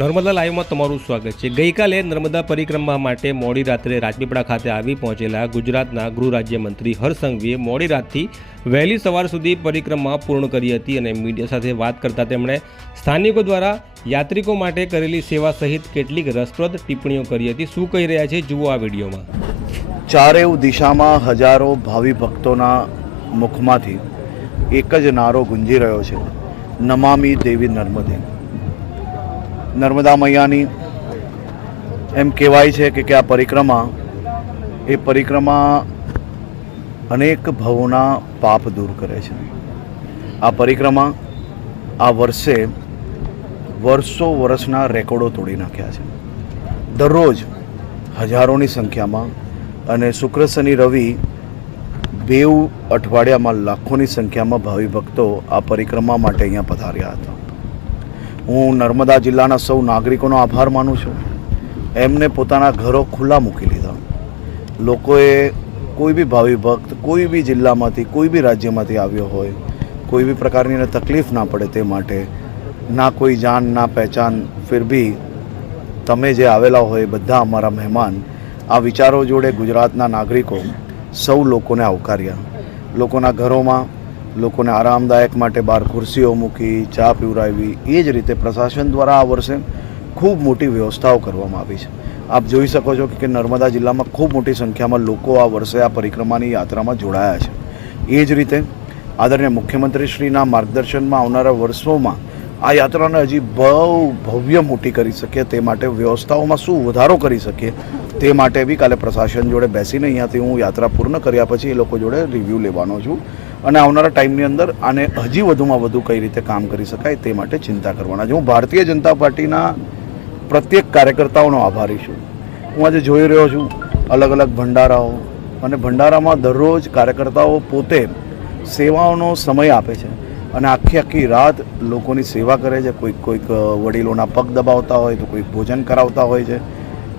નર્મદા લાઈવમાં તમારું સ્વાગત છે. ગઈકાલે નર્મદા પરિક્રમા માટે મોડી રાત્રે રાજપીપળા ખાતે આવી પહોંચેલા ગુજરાતના ગૃહ રાજ્યમંત્રી હરસંઘવીએ સંઘવીએ મોડી રાતથી વહેલી સવાર સુધી પરિક્રમા પૂર્ણ કરી હતી અને મીડિયા સાથે વાત કરતા તેમણે સ્થાનિકો દ્વારા યાત્રિકો માટે કરેલી સેવા સહિત કેટલીક રસપ્રદ ટિપ્પણીઓ કરી હતી. શું કહી રહ્યા છે? જુઓ આ વિડીયોમાં. ચારેવ દિશામાં હજારો ભાવિ ભક્તોના મુખમાંથી એક જ નારો ગુંજી રહ્યો છે. નમામી દેવી નર્મદે. નર્મદા મૈયાની એમ કહેવાય છે કે આ પરિક્રમા, એ પરિક્રમા અનેક ભવોના પાપ દૂર કરે છે. આ પરિક્રમા આ વર્ષે વર્ષો વર્ષના રેકોર્ડો તોડી નાખ્યા છે. દરરોજ હજારોની સંખ્યામાં અને શુક્ર, શનિ, રવિ બેવ અઠવાડિયામાં લાખોની સંખ્યામાં ભાવિ ભક્તો આ પરિક્રમા માટે અહીંયા પધાર્યા હતા. હું નર્મદા જિલ્લાના સૌ નાગરિકોનો આભાર માનું છું. એમને પોતાના ઘરો ખુલ્લા મૂકી લીધા. લોકોએ કોઈ બી ભાવિ ભક્ત, કોઈ બી જિલ્લામાંથી, કોઈ બી રાજ્યમાંથી આવ્યો હોય, કોઈ બી પ્રકારની એને તકલીફ ના પડે તે માટે ના કોઈ જાન, ના પહેચાન, ફિર બી તમે જે આવેલા હોય બધા અમારા મહેમાન, આ વિચારો જોડે ગુજરાતના નાગરિકો સૌ લોકોને આવકાર્યા. લોકોના ઘરોમાં લોકોને આરામદાયક માટે બહાર ખુરશીઓ મૂકી, ચા પીવરાવી એ જ રીતે પ્રશાસન દ્વારા આ વર્ષે ખૂબ મોટી વ્યવસ્થાઓ કરવામાં આવી છે. આપ જોઈ શકો છો કે નર્મદા જિલ્લામાં ખૂબ મોટી સંખ્યામાં લોકો આ વર્ષે આ પરિક્રમાની યાત્રામાં જોડાયા છે. એ જ રીતે આદરણીય મુખ્યમંત્રીશ્રીના માર્ગદર્શનમાં આવનારા વર્ષોમાં આ યાત્રાને હજી બહુ ભવ્ય મોટી કરી શકીએ, તે માટે વ્યવસ્થાઓમાં શું વધારો કરી શકીએ, તે માટે બી કાલે પ્રશાસન જોડે બેસીને અહીંયાથી હું યાત્રા પૂર્ણ કર્યા પછી એ લોકો જોડે રિવ્યૂ લેવાનો છું. અને આવનારા ટાઈમની અંદર આને હજી વધુમાં વધુ કઈ રીતે કામ કરી શકાય તે માટે ચિંતા કરવાના. છે હું ભારતીય જનતા પાર્ટીના પ્રત્યેક કાર્યકર્તાઓનો આભારી છું. હું આજે જોઈ રહ્યો છું અલગ અલગ ભંડારાઓ અને ભંડારામાં દરરોજ કાર્યકર્તાઓ પોતે સેવાઓનો સમય આપે છે અને આખી આખી રાત લોકોની સેવા કરે છે. કોઈક કોઈક વડીલોના પગ દબાવતા હોય તો કોઈક ભોજન કરાવતા હોય છે.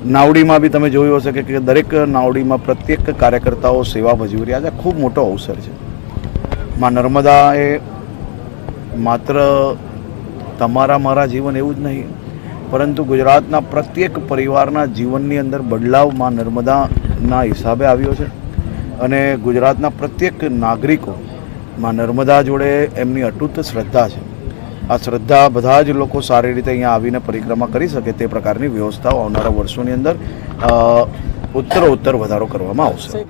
નાવડીમાં બી તમે જોયું હશે કે દરેક નાવડીમાં પ્રત્યેક કાર્યકર્તાઓ સેવા ભજવી રહ્યા છે. ખૂબ મોટો અવસર છે. માં નર્મદા એ માત્ર તમારા, મારા જીવન એવું જ નહીં, પરંતુ ગુજરાતના પ્રત્યેક પરિવારના જીવનની અંદર બદલાવમાં નર્મદાના હિસાબે આવ્યો છે. અને ગુજરાતના પ્રત્યેક નાગરિકો માં નર્મદા જોડે એમની અટૂટ શ્રદ્ધા છે. આ શ્રદ્ધા બધા જ લોકો સારી રીતે અહીંયા આવીને પરિક્રમા કરી શકે તે પ્રકારની વ્યવસ્થાઓ આવનારા વર્ષોની અંદર ઉત્તરોત્તર વધારો કરવામાં આવશે.